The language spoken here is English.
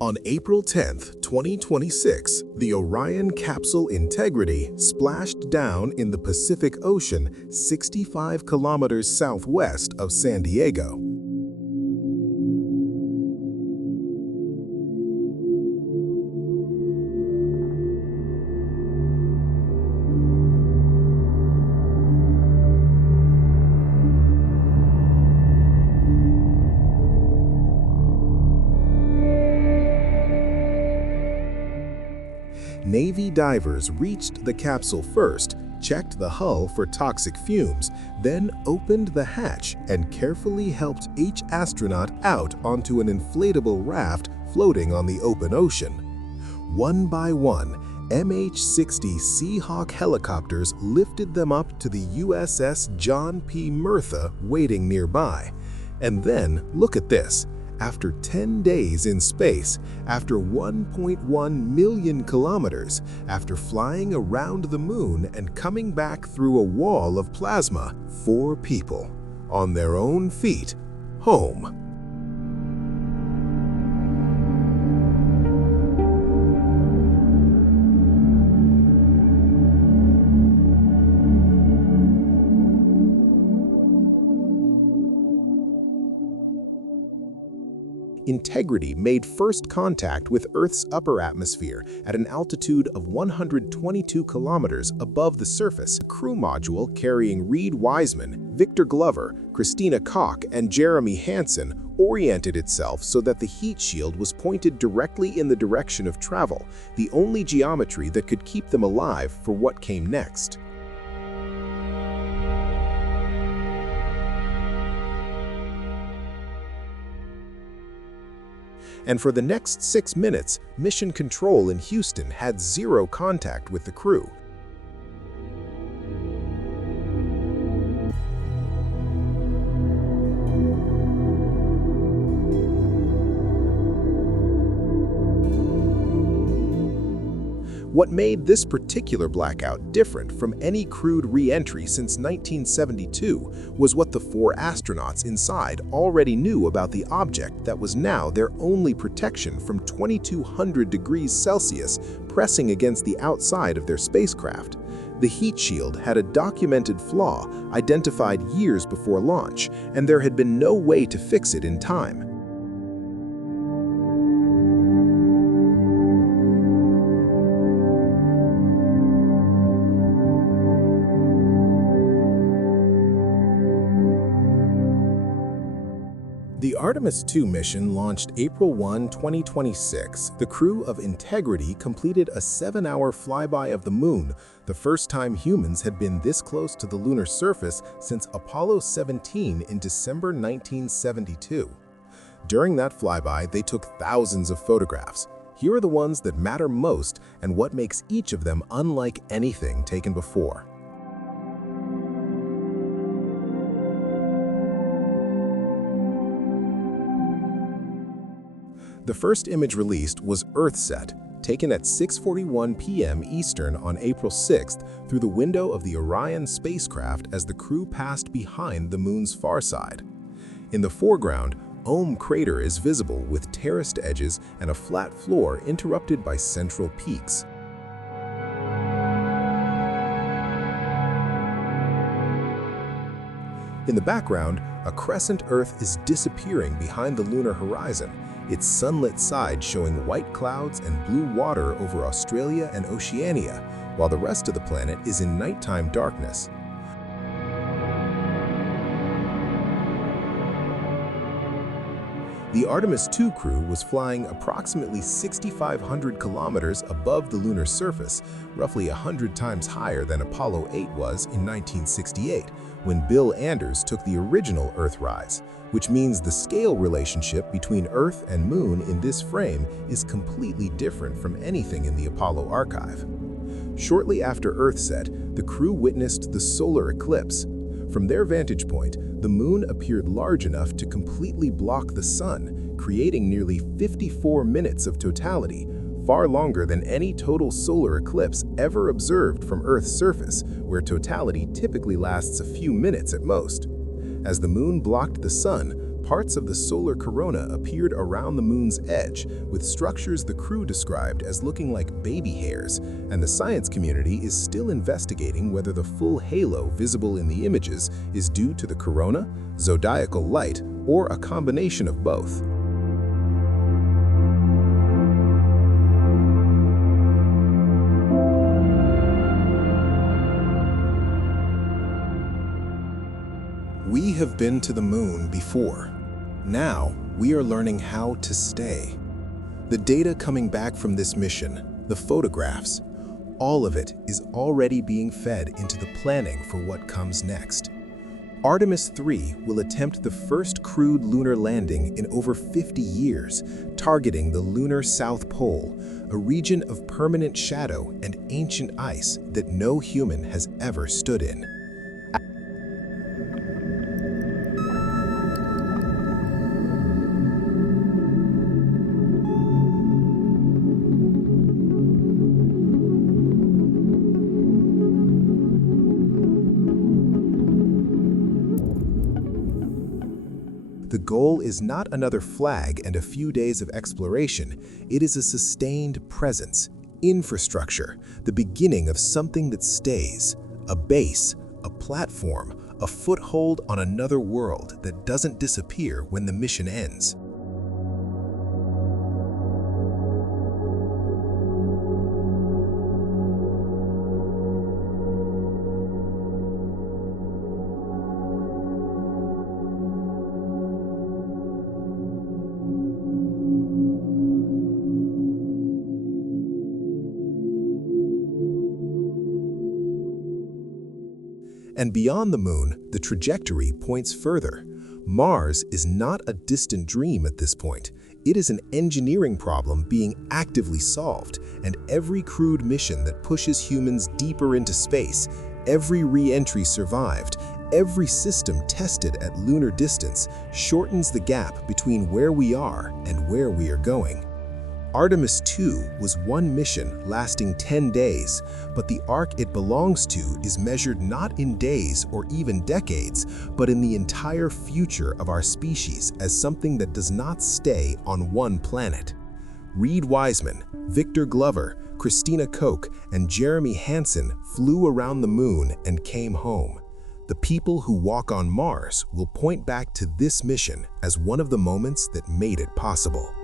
On April 10, 2026, the Orion capsule Integrity splashed down in the Pacific Ocean 65 kilometers southwest of San Diego. Navy divers reached the capsule first, checked the hull for toxic fumes, then opened the hatch and carefully helped each astronaut out onto an inflatable raft floating on the open ocean. One by one, MH-60 Seahawk helicopters lifted them up to the USS John P. Murtha waiting nearby. And then, look at this. After 10 days in space, after 1.1 million kilometers, after flying around the moon and coming back through a wall of plasma, 4 people, on their own feet, home. Integrity made first contact with Earth's upper atmosphere at an altitude of 122 kilometers above the surface. A crew module carrying Reed Wiseman, Victor Glover, Christina Koch, and Jeremy Hansen oriented itself so that the heat shield was pointed directly in the direction of travel, the only geometry that could keep them alive for what came next. And for the next 6 minutes, Mission Control in Houston had zero contact with the crew. What made this particular blackout different from any crewed re-entry since 1972 was what the 4 astronauts inside already knew about the object that was now their only protection from 2200 degrees Celsius pressing against the outside of their spacecraft. The heat shield had a documented flaw identified years before launch, and there had been no way to fix it in time. The Artemis II mission launched April 1, 2026. The crew of Integrity completed a 7-hour flyby of the moon, the first time humans had been this close to the lunar surface since Apollo 17 in December 1972. During that flyby, they took thousands of photographs. Here are the ones that matter most and what makes each of them unlike anything taken before. The first image released was Earthset, taken at 6:41 p.m. Eastern on April 6th through the window of the Orion spacecraft as the crew passed behind the moon's far side. In the foreground, Ohm crater is visible with terraced edges and a flat floor interrupted by central peaks. In the background, a crescent Earth is disappearing behind the lunar horizon, its sunlit side showing white clouds and blue water over Australia and Oceania, while the rest of the planet is in nighttime darkness. The Artemis II crew was flying approximately 6,500 kilometers above the lunar surface, roughly 100 times higher than Apollo 8 was in 1968, when Bill Anders took the original Earthrise, which means the scale relationship between Earth and Moon in this frame is completely different from anything in the Apollo archive. Shortly after Earthset, the crew witnessed the solar eclipse. From their vantage point, the moon appeared large enough to completely block the sun, creating nearly 54 minutes of totality, far longer than any total solar eclipse ever observed from Earth's surface, where totality typically lasts a few minutes at most. As the moon blocked the sun, Parts of the solar corona appeared around the moon's edge, with structures the crew described as looking like baby hairs, and the science community is still investigating whether the full halo visible in the images is due to the corona, zodiacal light, or a combination of both. We have been to the moon before. Now, we are learning how to stay. The data coming back from this mission, the photographs, all of it is already being fed into the planning for what comes next. Artemis III will attempt the first crewed lunar landing in over 50 years, targeting the lunar South Pole, a region of permanent shadow and ancient ice that no human has ever stood in. The goal is not another flag and a few days of exploration. It is a sustained presence, infrastructure, the beginning of something that stays, a base, a platform, a foothold on another world that doesn't disappear when the mission ends. And beyond the moon, the trajectory points further. Mars is not a distant dream at this point. It is an engineering problem being actively solved, and every crewed mission that pushes humans deeper into space, every re-entry survived, every system tested at lunar distance shortens the gap between where we are and where we are going. Artemis II was one mission lasting 10 days, but the arc it belongs to is measured not in days or even decades, but in the entire future of our species as something that does not stay on one planet. Reed Wiseman, Victor Glover, Christina Koch, and Jeremy Hansen flew around the moon and came home. The people who walk on Mars will point back to this mission as one of the moments that made it possible.